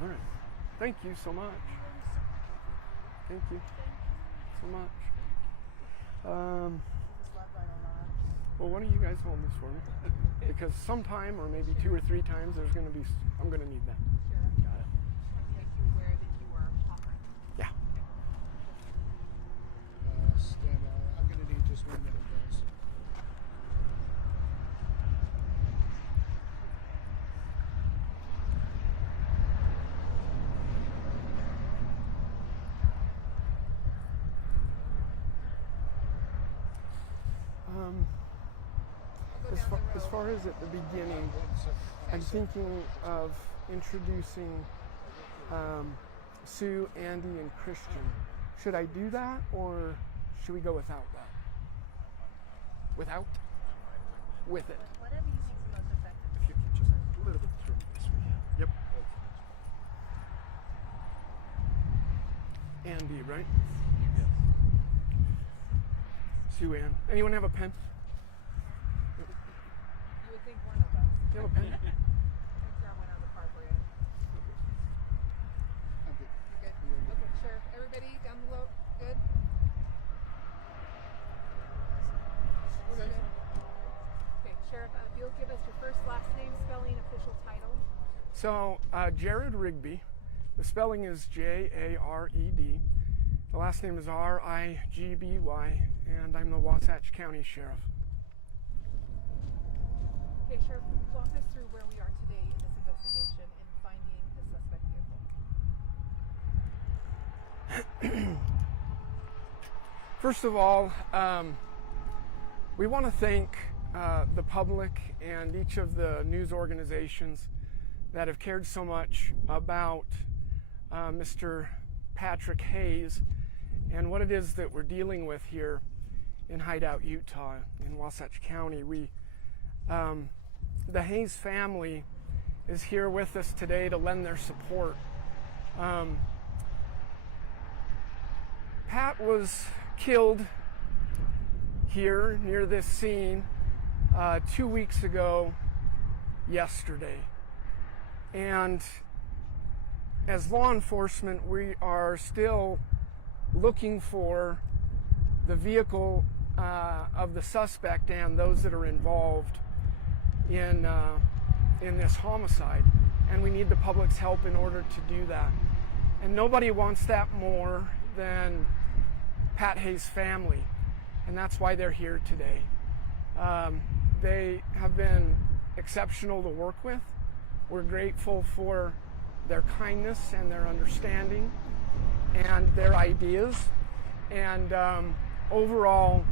All right. Thank you so much. Thank you so much. Well, why don't you guys hold this for me? Because sometime, or maybe 2 or 3 times, I'm going to need that. Sure. Got it. Make you aware that you are offering. Yeah. Stand by. I'm going to need just 1 minute, guys. As far as at the beginning, I'm thinking of introducing Sue, Andy, and Christian. Should I do that, or should we go without that? Without? With it. Whatever you think is most effective. If you could just a little bit through this way. Yep. Andy, right? Yes. Sue Ann. Anyone have a pen? You would think one of us. You have a pen? I'm sure I went on the part for you. I'm good. You're good? Okay, sure. Everybody down below, good? We're good. Okay, Sheriff, if you'll give us your first, last name, spelling, official title. So, Jared Rigby. The spelling is Jared. The last name is Rigby, and I'm the Wasatch County Sheriff. Okay, Sheriff, walk us through where we are today in this investigation in finding the suspect vehicle. First of all, we want to thank the public and each of the news organizations that have cared so much about Mr. Patrick Hayes and what it is that we're dealing with here in Hideout, Utah, in Wasatch County. The Hayes family is here with us today to lend their support. Pat was killed here near this scene 2 weeks ago yesterday. And as law enforcement, we are still looking for the vehicle of the suspect and those that are involved in this homicide, and we need the public's help in order to do that. And nobody wants that more than Pat Hayes' family, and that's why they're here today. They have been exceptional to work with. We're grateful for their kindness and their understanding and their ideas, and overall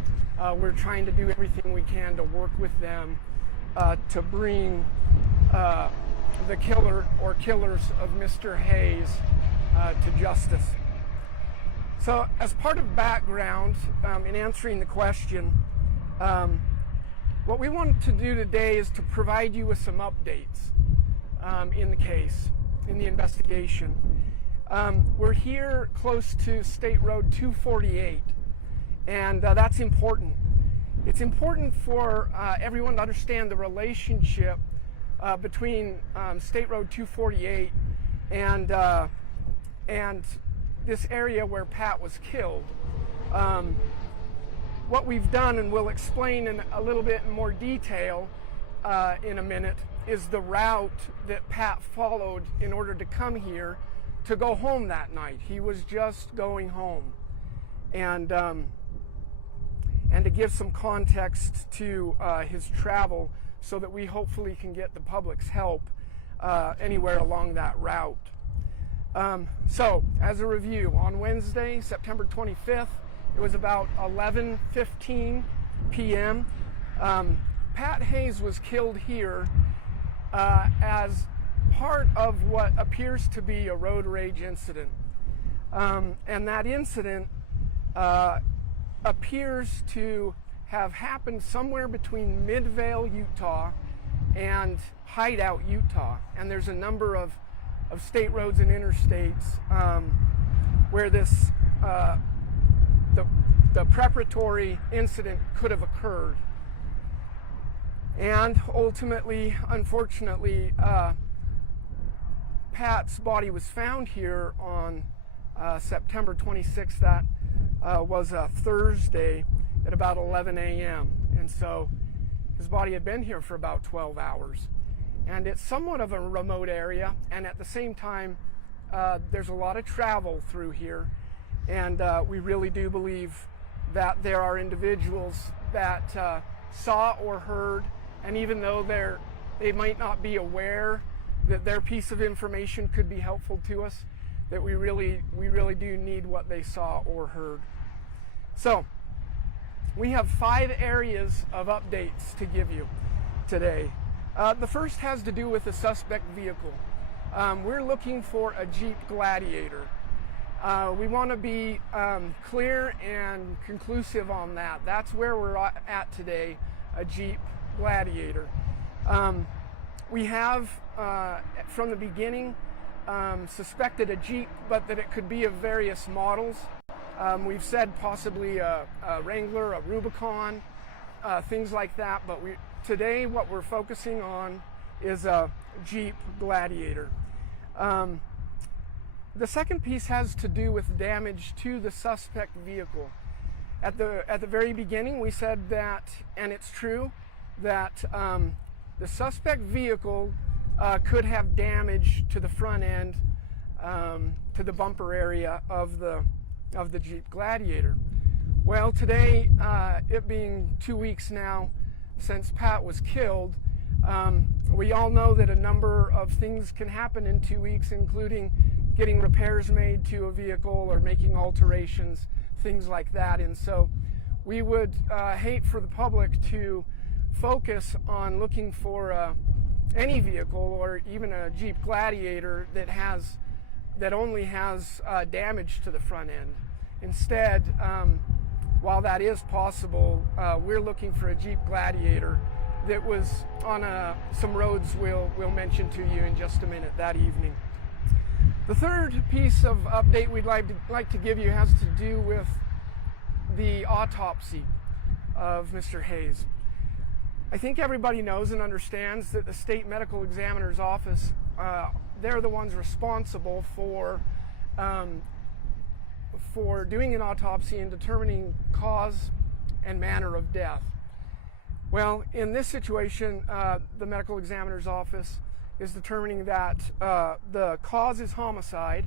we're trying to do everything we can to work with them to bring the killer or killers of Mr. Hayes to justice. So as part of background in answering the question, what we wanted to do today is to provide you with some updates in the case, in the investigation. We're here close to State Road 248, and that's important. It's important for everyone to understand the relationship between State Road 248 and this area where Pat was killed. What we've done, and we'll explain in a little bit more detail in a minute, is the route that Pat followed in order to come here to go home that night. He was just going home. And to give some context to his travel so that we hopefully can get the public's help anywhere along that route. So, as a review, on Wednesday, September 25th, it was about 11:15 p.m. Pat Hayes was killed here as part of what appears to be a road rage incident. And that incident appears to have happened somewhere between Midvale, Utah and Hideout, Utah. And there's a number of state roads and interstates where this the preparatory incident could have occurred. And ultimately, unfortunately, Pat's body was found here on September 26th. That was a Thursday at about 11 a.m. And so his body had been here for about 12 hours. And it's somewhat of a remote area, and at the same time, there's a lot of travel through here. And we really do believe that there are individuals that saw or heard, and even though they might not be aware that their piece of information could be helpful to us, that we really do need what they saw or heard. So we have 5 areas of updates to give you today. The first has to do with the suspect vehicle. We're looking for a Jeep Gladiator. We want to be clear and conclusive on that. That's where we're at today, a Jeep Gladiator. We have, from the beginning, suspected a Jeep, but that it could be of various models. We've said possibly a Wrangler, a Rubicon, things like that, but today what we're focusing on is a Jeep Gladiator. The second piece has to do with damage to the suspect vehicle. At the very beginning, we said that, and it's true, that the suspect vehicle could have damage to the front end, to the bumper area of the Jeep Gladiator. Well, today, it being 2 weeks now since Pat was killed, we all know that a number of things can happen in 2 weeks, including getting repairs made to a vehicle or making alterations, things like that. And so we would hate for the public to focus on looking for any vehicle or even a Jeep Gladiator that only has damage to the front end. Instead, while that is possible, we're looking for a Jeep Gladiator that was on some roads we'll mention to you in just a minute that evening. The third piece of update we'd like to give you has to do with the autopsy of Mr. Hayes. I think everybody knows and understands that the state medical examiner's office, they're the ones responsible for doing an autopsy and determining cause and manner of death. Well, in this situation, the medical examiner's office is determining that the cause is homicide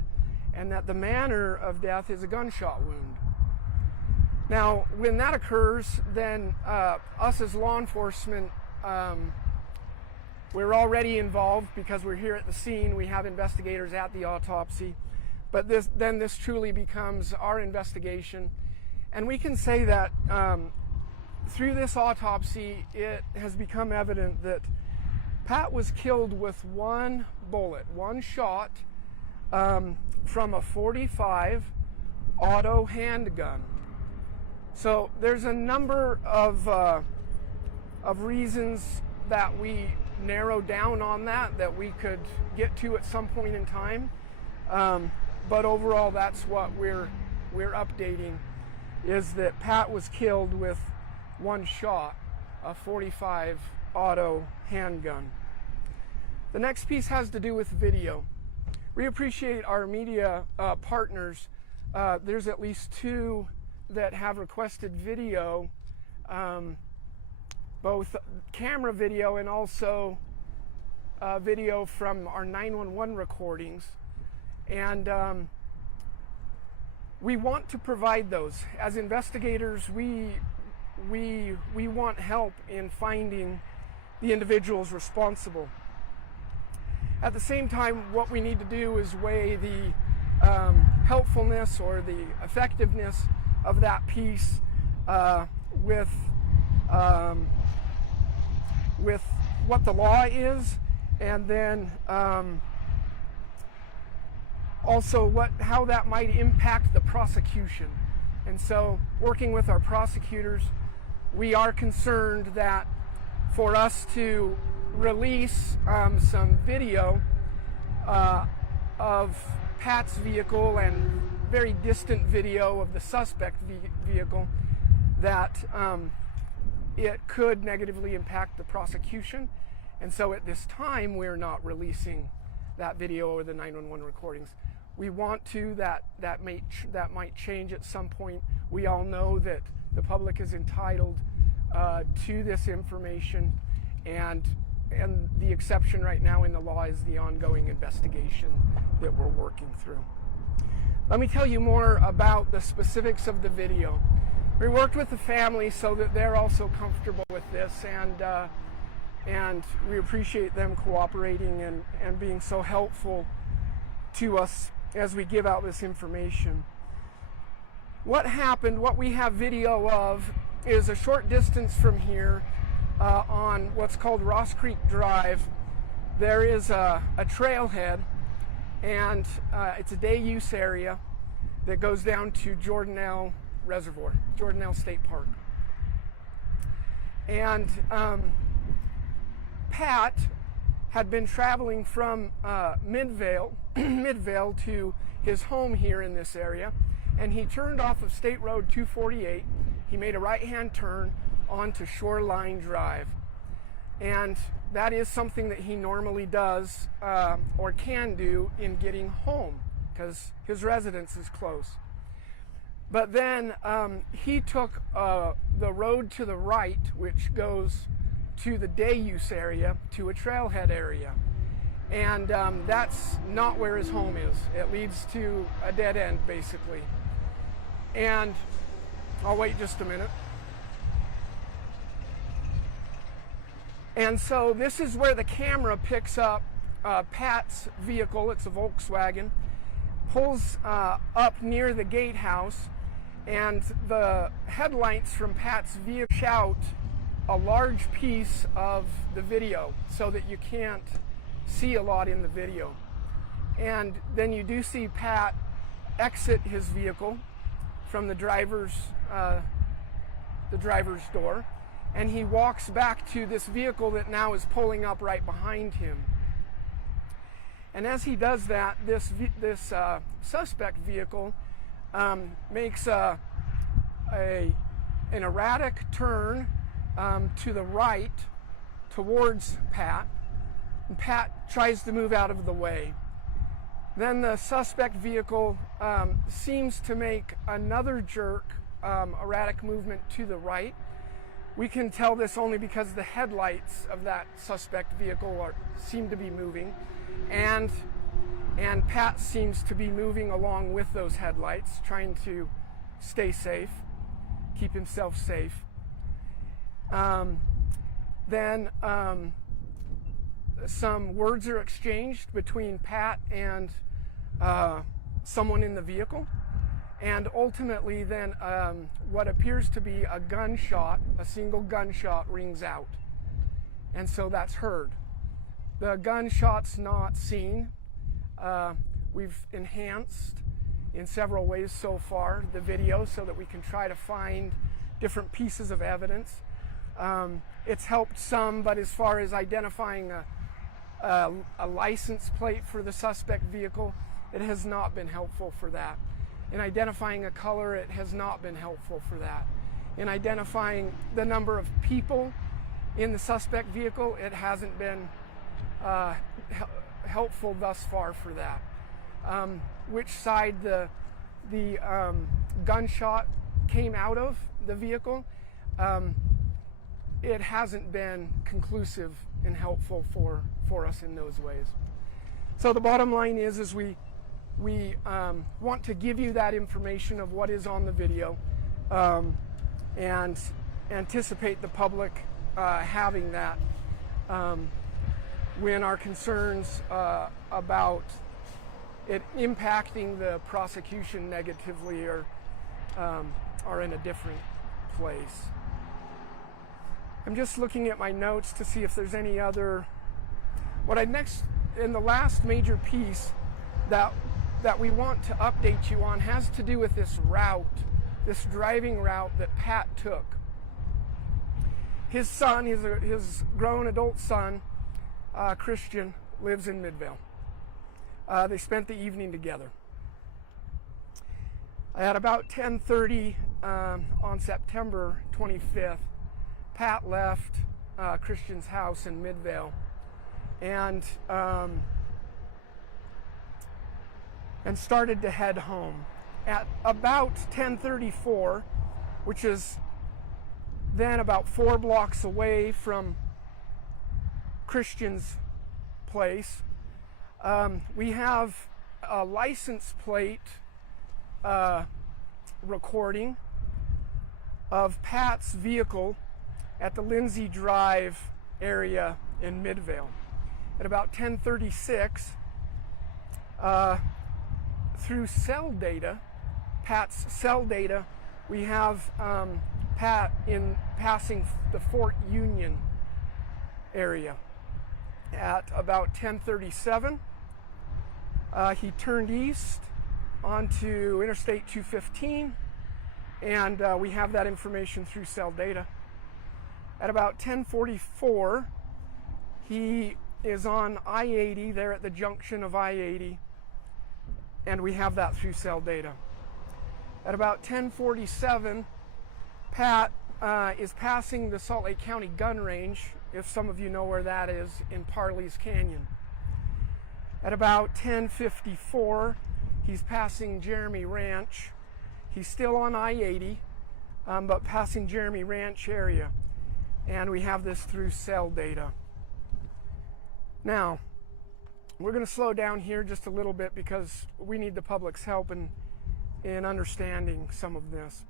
and that the manner of death is a gunshot wound. Now, when that occurs, then us as law enforcement, we're already involved because we're here at the scene. We have investigators at the autopsy. But this truly becomes our investigation. And we can say that through this autopsy, it has become evident that Pat was killed with one bullet, one shot from a .45 auto handgun. So there's a number of reasons that we narrowed down on that we could get to at some point in time. But overall, that's what we're updating, is that Pat was killed with one shot, a .45 auto handgun. The next piece has to do with video. We appreciate our media partners. There's at least 2 that have requested video, both camera video and also video from our 911 recordings. And we want to provide those. As investigators, we want help in finding the individuals responsible. At the same time, what we need to do is weigh the helpfulness or the effectiveness of that piece with what the law is, and then also how that might impact the prosecution. And so, working with our prosecutors, we are concerned that for us to release some video of Pat's vehicle and very distant video of the suspect vehicle, that it could negatively impact the prosecution. And so at this time, we're not releasing that video or the 911 recordings. We want to. That might change at some point. We all know that the public is entitled to this information, and the exception right now in the law is the ongoing investigation that we're working through. Let me tell you more about the specifics of the video. We worked with the family so that they're also comfortable with this, and we appreciate them cooperating and being so helpful to us as we give out this information. What happened, what we have video of, is a short distance from here on what's called Ross Creek Drive. There is a trailhead, and it's a day use area that goes down to Jordanelle Reservoir, Jordanelle State Park. And Pat had been traveling from Midvale to his home here in this area, and he turned off of State Road 248. He made a right-hand turn onto Shoreline Drive, and that is something that he normally does or can do in getting home because his residence is close. But then he took the road to the right, which goes to the day use area, to a trailhead area. And that's not where his home is. It leads to a dead end, basically. And I'll wait just a minute. And so this is where the camera picks up Pat's vehicle. It's a Volkswagen. Pulls up near the gatehouse, and the headlights from Pat's vehicle shout a large piece of the video so that you can't see a lot in the video. And then you do see Pat exit his vehicle from the driver's door, and he walks back to this vehicle that now is pulling up right behind him. And as he does that, this suspect vehicle makes an erratic turn to the right towards Pat, and Pat tries to move out of the way. Then the suspect vehicle seems to make another jerk, erratic movement to the right. We can tell this only because the headlights of that suspect vehicle seem to be moving, and Pat seems to be moving along with those headlights, trying to stay safe, keep himself safe. Then some words are exchanged between Pat and someone in the vehicle, and ultimately then what appears to be a gunshot, a single gunshot, rings out, and so that's heard. The gunshot's not seen. We've enhanced in several ways so far the video so that we can try to find different pieces of evidence. It's helped some, but as far as identifying a license plate for the suspect vehicle, it has not been helpful for that. In identifying a color, it has not been helpful for that. In identifying the number of people in the suspect vehicle, it hasn't been helpful thus far for that. Which side the gunshot came out of the vehicle, it hasn't been conclusive and helpful for us in those ways. So the bottom line is we want to give you that information of what is on the video, and anticipate the public having that when our concerns about it impacting the prosecution negatively are in a different place. I'm just looking at my notes to see if there's any other. In the last major piece that we want to update you on has to do with this route, this driving route that Pat took. His son, his grown adult son, Christian, lives in Midvale. They spent the evening together. At about 10:30 on September 25th, Pat left Christian's house in Midvale, and and started to head home. At about 10:34, which is then about 4 blocks away from Christian's place, we have a license plate recording of Pat's vehicle at the Lindsay Drive area in Midvale. At about 10:36, through cell data, Pat's cell data, we have Pat in passing the Fort Union area. At about 10:37, he turned east onto Interstate 215, and we have that information through cell data. At about 10:44, he is on I-80 there at the junction of I-80, and we have that through cell data. At about 10:47, Pat is passing the Salt Lake County gun range, if some of you know where that is, in Parley's Canyon. At about 10:54, he's passing Jeremy Ranch. He's still on I-80, but passing Jeremy Ranch area. And we have this through cell data. Now, we're going to slow down here just a little bit because we need the public's help in understanding some of this.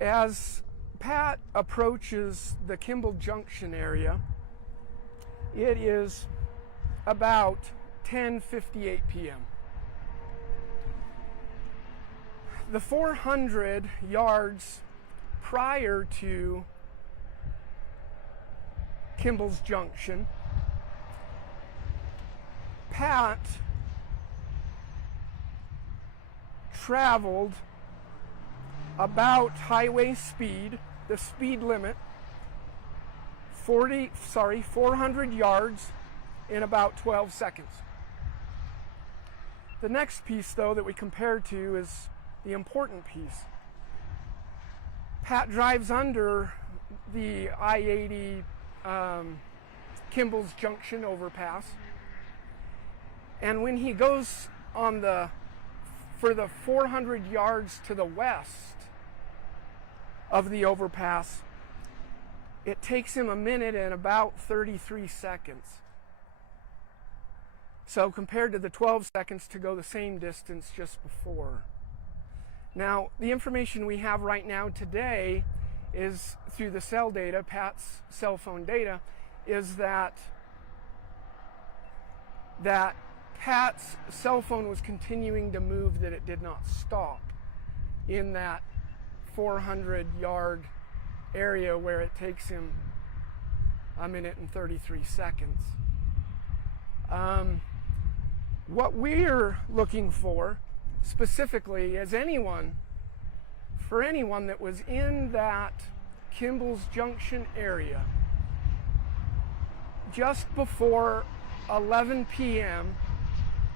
As Pat approaches the Kimball Junction area, it is about 10:58 p.m. The 400 yards prior to Kimball's Junction, Pat traveled about highway speed, the speed limit, 400 yards in about 12 seconds. The next piece, though, that we compare to is the important piece. Pat drives under the I-80 Kimball's Junction overpass, and when he goes for the 400 yards to the west of the overpass, it takes him a minute and about 33 seconds. So compared to the 12 seconds to go the same distance just before. Now, the information we have right now today is through the cell data, Pat's cell phone data, is that Pat's cell phone was continuing to move, that it did not stop in that 400-yard area where it takes him a minute and 33 seconds. What we're looking for specifically is for anyone that was in that Kimball's Junction area just before 11 p.m.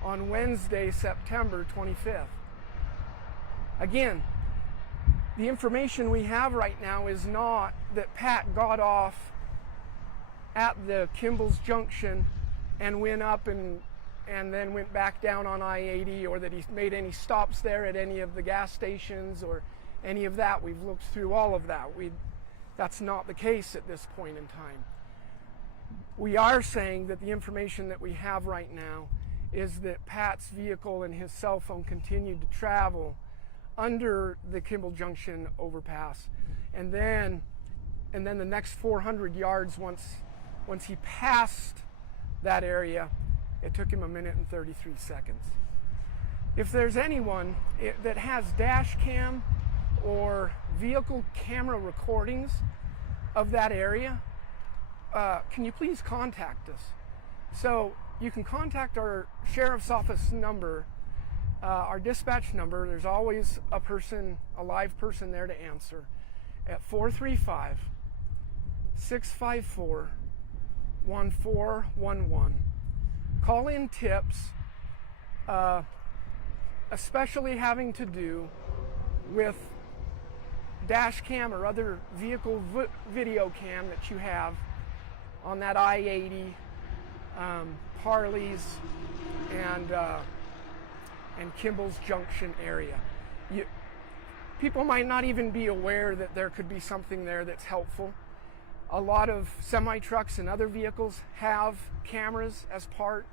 on Wednesday, September 25th. Again, the information we have right now is not that Pat got off at the Kimball's Junction and went up and then went back down on I-80, or that he made any stops there at any of the gas stations or any of that. We've looked through all of that. That's not the case at this point in time. We are saying that the information that we have right now is that Pat's vehicle and his cell phone continued to travel under the Kimball Junction overpass, and then the next 400 yards, once he passed that area, it took him a minute and 33 seconds. If there's anyone that has dash cam or vehicle camera recordings of that area, can you please contact us? So you can contact our sheriff's office number, our dispatch number. There's always a live person there to answer, at 435-654-1411. Call in tips, especially having to do with dash cam or other vehicle video cam that you have on that I-80, Parley's, and and Kimball's Junction area. People might not even be aware that there could be something there that's helpful. A lot of semi-trucks and other vehicles have cameras as part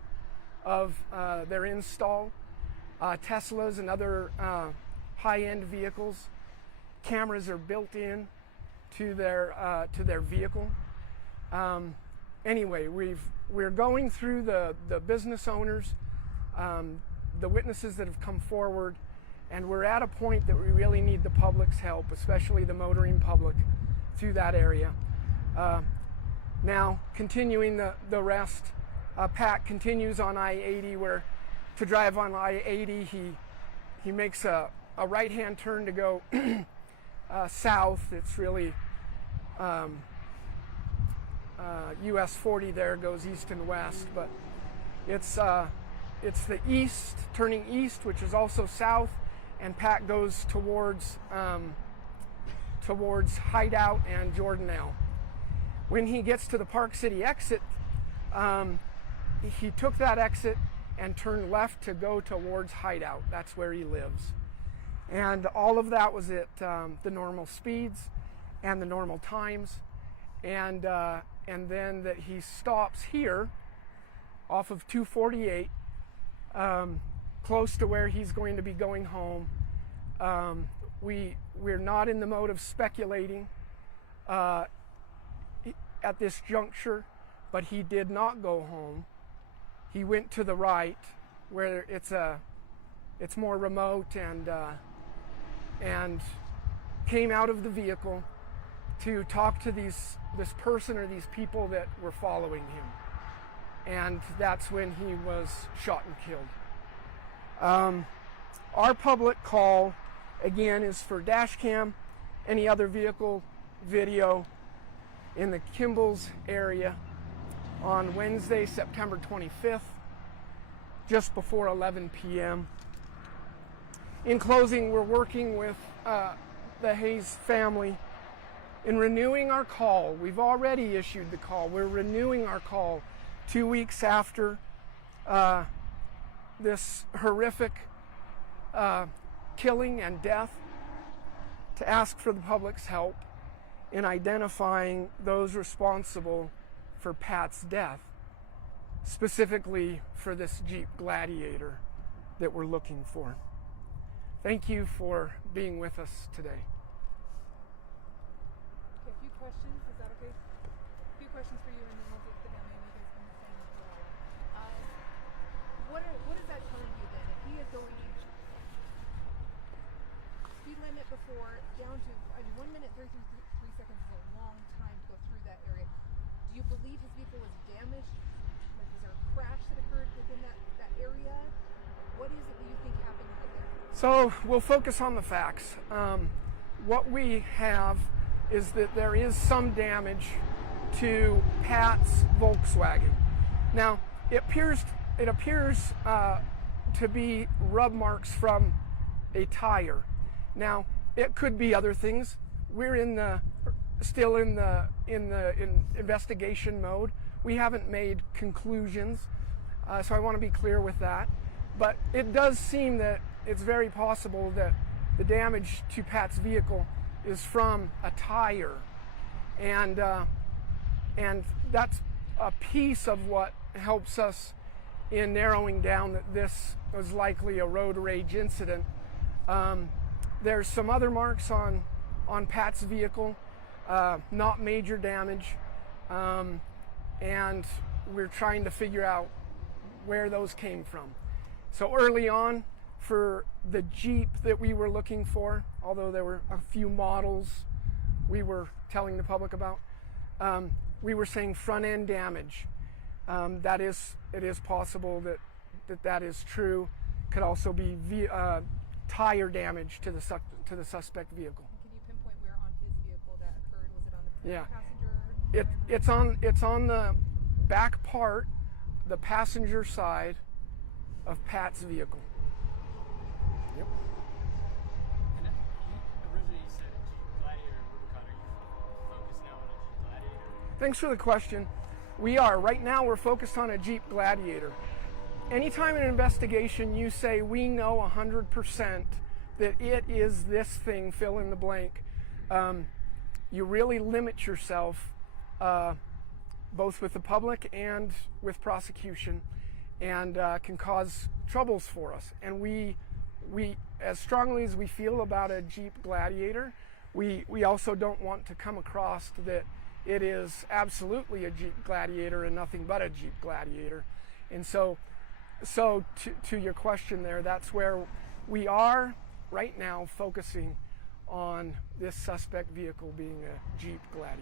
of their install. Teslas and other high-end vehicles, cameras are built in to their vehicle. Anyway, we're going through the business owners, the witnesses that have come forward, and we're at a point that we really need the public's help, especially the motoring public, through that area. Now, continuing the rest, Pat continues on I-80, where to drive on I-80, he makes a right-hand turn to go south. It's really US 40 there, goes east and west, but it's the east, turning east, which is also south, and Pat goes towards Hideout and Jordanelle. When he gets to the Park City exit, he took that exit and turned left to go towards Hideout. That's where he lives. And all of that was at the normal speeds and the normal times. And then that he stops here off of 248, close to where he's going to be going home. We're not in the mode of speculating at this juncture, but he did not go home. He went to the right, where it's more remote, and came out of the vehicle to talk to this person or these people that were following him. And that's when he was shot and killed. Our public call, again, is for dash cam, any other vehicle video in the Kimball's area on Wednesday, September 25th, just before 11 p.m. In closing, we're working with the Hayes family in renewing our call. We've already issued the call. We're renewing our call 2 weeks after this horrific killing and death, to ask for the public's help in identifying those responsible for Pat's death, specifically for this Jeep Gladiator that we're looking for. Thank you for being with us today. Okay, a few questions. Is that okay? A few questions for you, and then we'll get to the family, and you guys can say what is that telling you then? If he is going speed limit before down to 1 minute 33 seconds is a long time to go through that area. Do you believe his vehicle was damaged? Like, is there a crash that occurred within that area? What is it that you think happened right there? So we'll focus on the facts. What we have is that there is some damage to Pat's Volkswagen. Now, it appears to be rub marks from a tire. Now, it could be other things. We're still in investigation mode. We haven't made conclusions, so I want to be clear with that. But it does seem that it's very possible that the damage to Pat's vehicle is from a tire, and that's a piece of what helps us in narrowing down that this was likely a road rage incident. There's some other marks on Pat's vehicle, not major damage, and we're trying to figure out where those came from. So early on, for the Jeep that we were looking for, although there were a few models we were telling the public about, we were saying front end damage. It is possible that is true. Could also be tire damage to the suspect vehicle. Can you pinpoint where on his vehicle that occurred? Was it on the passenger? It's on the back part, the passenger side of Pat's vehicle. Yep. And you originally said a Jeep Gladiator and Rubicon. Are you focused now on a Jeep Gladiator? Thanks for the question. We are. Right now we're focused on a Jeep Gladiator. anytime in an investigation you say we know 100% that it is this thing, fill in the blank, you really limit yourself both with the public and with prosecution, and can cause troubles for us. And we as strongly as we feel about a Jeep Gladiator, we also don't want to come across that it is absolutely a Jeep Gladiator and nothing but a Jeep Gladiator. And so to your question there, that's where we are right now, focusing on this suspect vehicle being a Jeep Gladiator.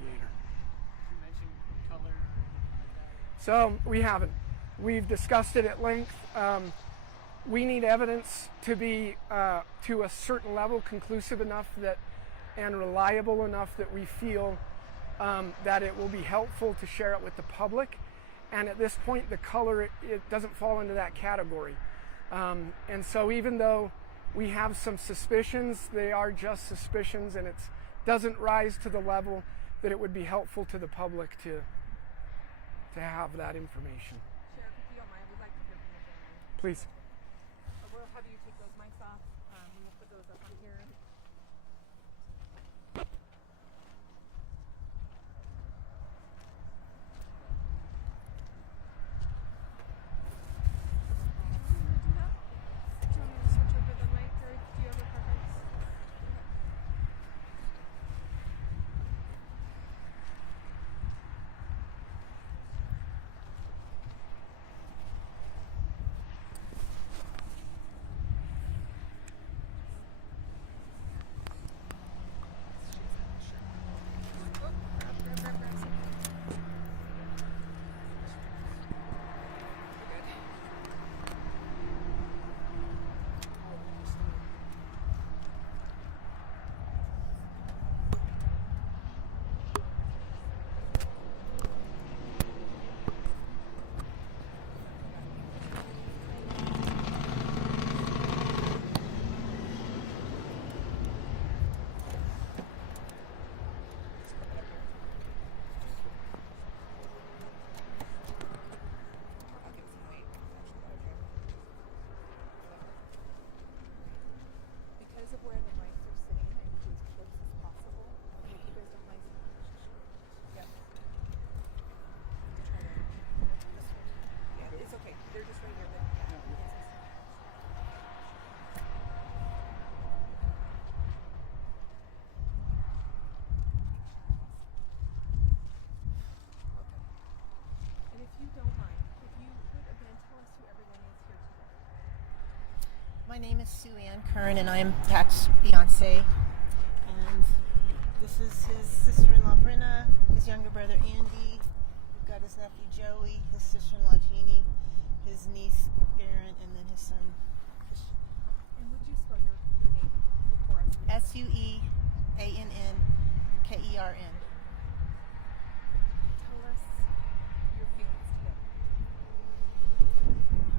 You mentioned color or anything like that? So we haven't. We've discussed it at length. We need evidence to be to a certain level conclusive enough that and reliable enough that we feel that it will be helpful to share it with the public. And at this point, the color, it doesn't fall into that category. And so even though we have some suspicions, they are just suspicions, and it doesn't rise to the level that it would be helpful to the public to have that information. Sheriff, if you don't mind, we'd like to hear from the family. Please. We'll have you take those mics off. We'll put those up on here. Do you want me to switch over the mic, or do you have a preference? Because of where the mics are sitting, I need you as close as possible. Okay, you guys don't mind? Yep. Try to. Yeah, it's okay. They're just right here. But yeah. Okay. And if you don't mind, if you would again tell us who everyone is here today. My name is Sue Ann Kern, and I am Pat's fiance. And this is his sister-in-law Brenna, his younger brother Andy. We've got his nephew Joey, his sister-in-law Jeannie, his niece Erin, and then his son Christian. And would you spell your name before I speak? SUEANNKERN. Tell us your feelings today.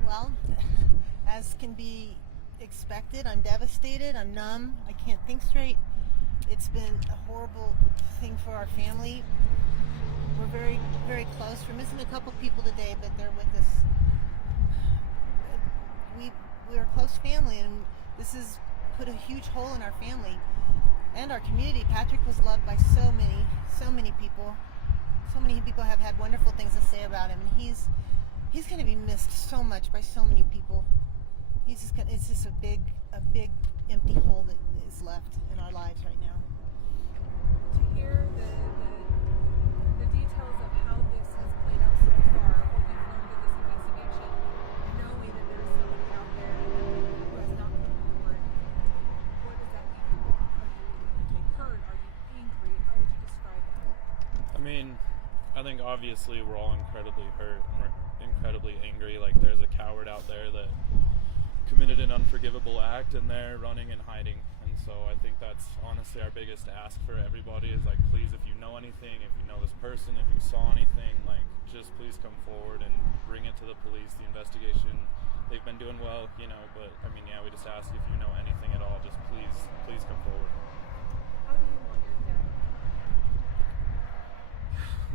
Well, as can be expected, I'm devastated, I'm numb, I can't think straight. It's been a horrible thing for our family. We're very, very close. We're missing a couple people today, but they're with us. We're a close family, and this has put a huge hole in our family and our community. Patrick was loved by so many people. So many people have had wonderful things to say about him, and he's going to be missed so much by so many people. It's just a big empty hole that is left in our lives right now. To hear the details of how this has played out so far, what we've learned of this investigation, knowing that there's somebody out there who has not come forward, what does that mean? Are you hurt? Are you angry? How would you describe that? I mean, I think obviously we're all incredibly hurt and we're incredibly angry. Like, there's a coward out there that committed an unforgivable act, and they're running and hiding. And so I think that's honestly our biggest ask for everybody is, like, please, if you know anything, if you know this person, if you saw anything, like, just please come forward and bring it to the police. The investigation, they've been doing well, you know, but I mean, yeah, we just ask if you know anything at all, just please come forward. How do you want your dad?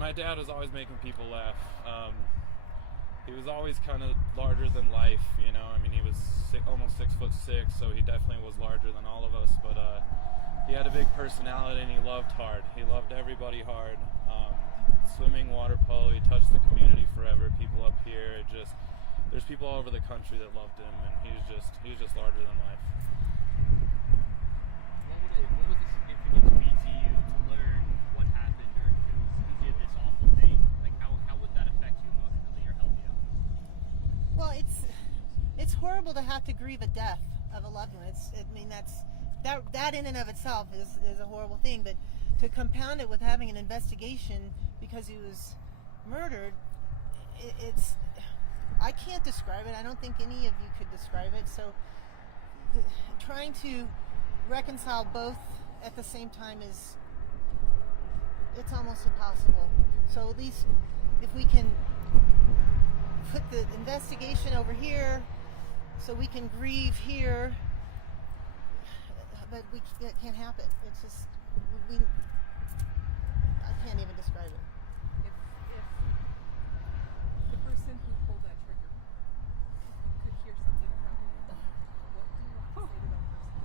My dad was always making people laugh. he was always kind of larger than life, you know. I mean, he was almost 6'6", so he definitely was larger than all of us. But he had a big personality, and he loved hard. He loved everybody hard. Swimming, water polo, he touched the community forever. People up here, there's people all over the country that loved him, and he was just larger than life. What would the significance be to you to learn what happened or who did this awful thing? Like how would that affect you emotionally or help you? Well, it's horrible to have to grieve a death of a loved one. That in and of itself is a horrible thing, but to compound it with having an investigation because he was murdered, I can't describe it. I don't think any of you could describe it. So trying to reconcile both at the same time it's almost impossible. So at least if we can put the investigation over here so we can grieve here, but it can't happen. It's just I can't even describe it. If the person who pulled that trigger could hear something from you, what do you want to say to that person?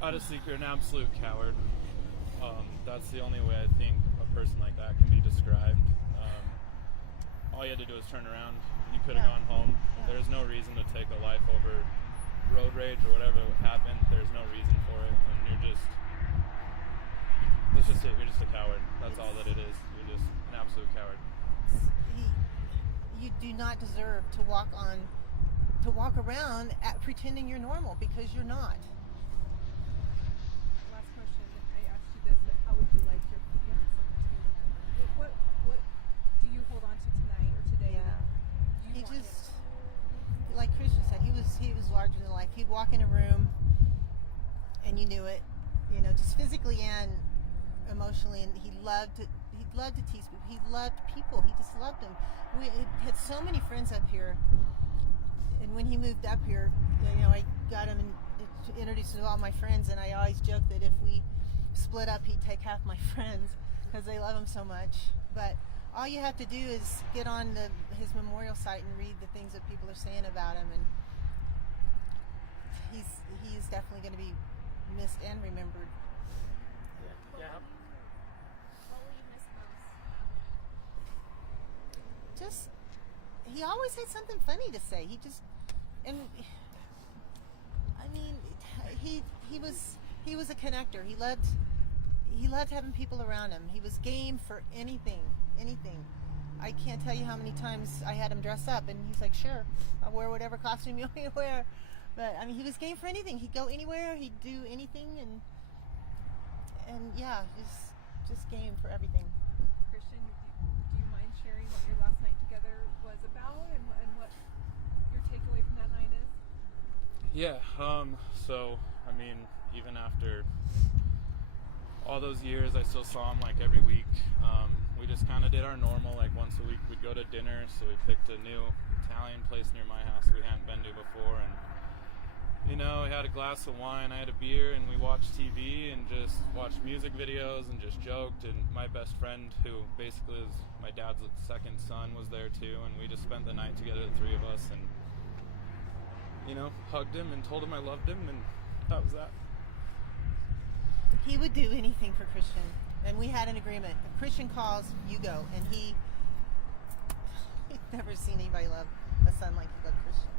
Honestly, you're an absolute coward. That's the only way I think a person like that can be described. All you had to do was turn around. You could have gone home. Yeah. There's no reason to take a life over road rage or whatever happened. There's no reason for it, and you're just a coward. That's all that it is. You're just an absolute coward. You do not deserve to walk around pretending you're normal, because you're not. Last question. I asked you this, but how would you like your fiance to? What do you hold on to tonight or today? Yeah. Do you He want just, like Christian said, he was larger than life. He'd walk in a room and you knew it, you know, just physically and emotionally, and he loved to tease people. He loved people. He just loved them. We had so many friends up here, and when he moved up here, you know, I got him introduced to all my friends, and I always joked that if we split up, he'd take half my friends because they love him so much. But all you have to do is get on his memorial site and read the things that people are saying about him, and he's definitely going to be missed and remembered. Yeah. What will you miss most? Just, he always had something funny to say. He was a connector. He loved having people around him. He was game for anything. I can't tell you how many times I had him dress up, and he's like, "Sure, I'll wear whatever costume you want me to wear." But I mean, he was game for anything. He'd go anywhere. He'd do anything, and yeah, just game for everything. Christian, do you mind sharing what your last night together was about and what your takeaway from that night is? Yeah. So I mean, even after all those years, I still saw him like every week. We just kind of did our normal, like once a week we'd go to dinner. So we picked a new Italian place near my house we hadn't been to before, and you know, we had a glass of wine, I had a beer, and we watched TV and just watched music videos and just joked. And my best friend, who basically is my dad's second son, was there too, and we just spent the night together, the three of us, and you know, hugged him and told him I loved him, and that was that. He would do anything for Christian, and we had an agreement. If Christian calls, you go. And he'd never seen anybody love a son like he loved Christian.